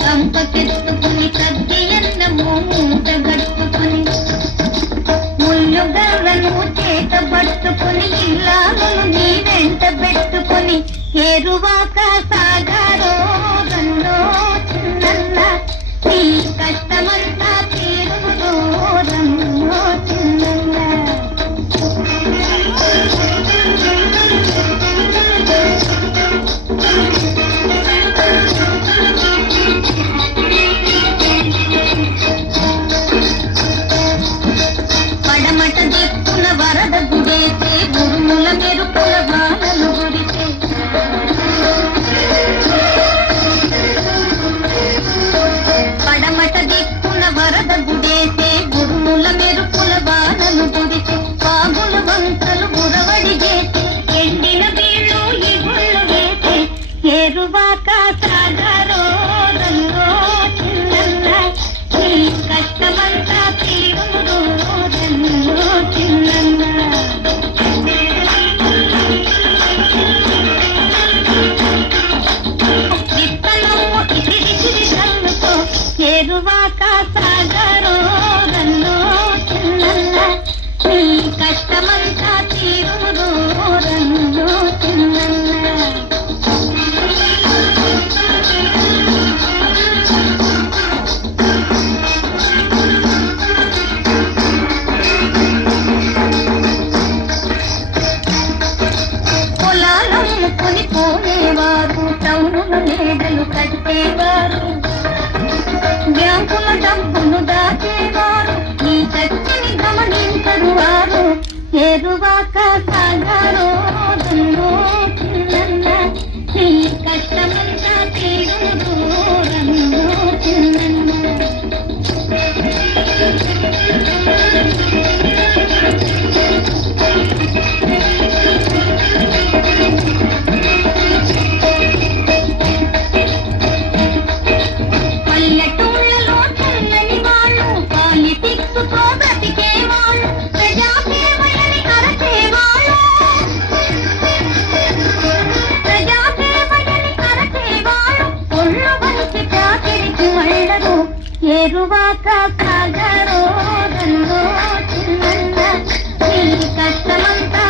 గంపకెత్తుకుని సద్దియన్నము మూటగట్టుకుని ముళ్ళు గర్రను చేత పట్టుకుని ఇల్లాలను నీ వెంట పెట్టుకుని ఏరువాక సాగారో రన్నో చిన్నన్న నీ కష్టమంతా తీరులో రన్నో చిన్నన్న. పడమట దిక్కున వరద గుడేసే గురుముల మెరుపుల వానలు గురిసే పడమట దిక్కున వరద గుడేసే గురుముల మెరుపుల వానలు గురిసే పాగుల వంకలు గురవడి చేసే ఎండిన వీళ్ళు ఇగుళ్ళు వేసే ఏరువాక సాగరో రన్నో చిన్నన్న నీ కష్టమంతా తీరులో రన్నో చిన్నన్న. విత్తనము ఇసిరిసిరి కన్నుతో ఏరువాక సాగరో రన్నో చిన్నన్న నీ కష్టమంతా తీరులో రన్నో చిన్నన్న. పొలాలమ్ముకొని పోయేవారు టౌనుల మేడలు కట్టేవారు బ్యాంకుల డబ్బును దాచేవారు ఈ శక్తిని గమనించరు వారు ఏరువాక సాగారో రన్నో చిన్నన్న నీ కష్టమంతా తీరులో రన్నో చిన్నన్న. పల్లెటూళ్ళలో చల్లని వాళ్ళు పాలిటిక్స్తో బ్రతికేవాళ్ళు ప్రజాసేవయని అరచేవాళ్ళు ఒళ్ళు వలిసి చాకిరికి వెళ్ళరు ఏరువాక సాగరో రన్నో చిన్నన్న నీ కష్టమంతా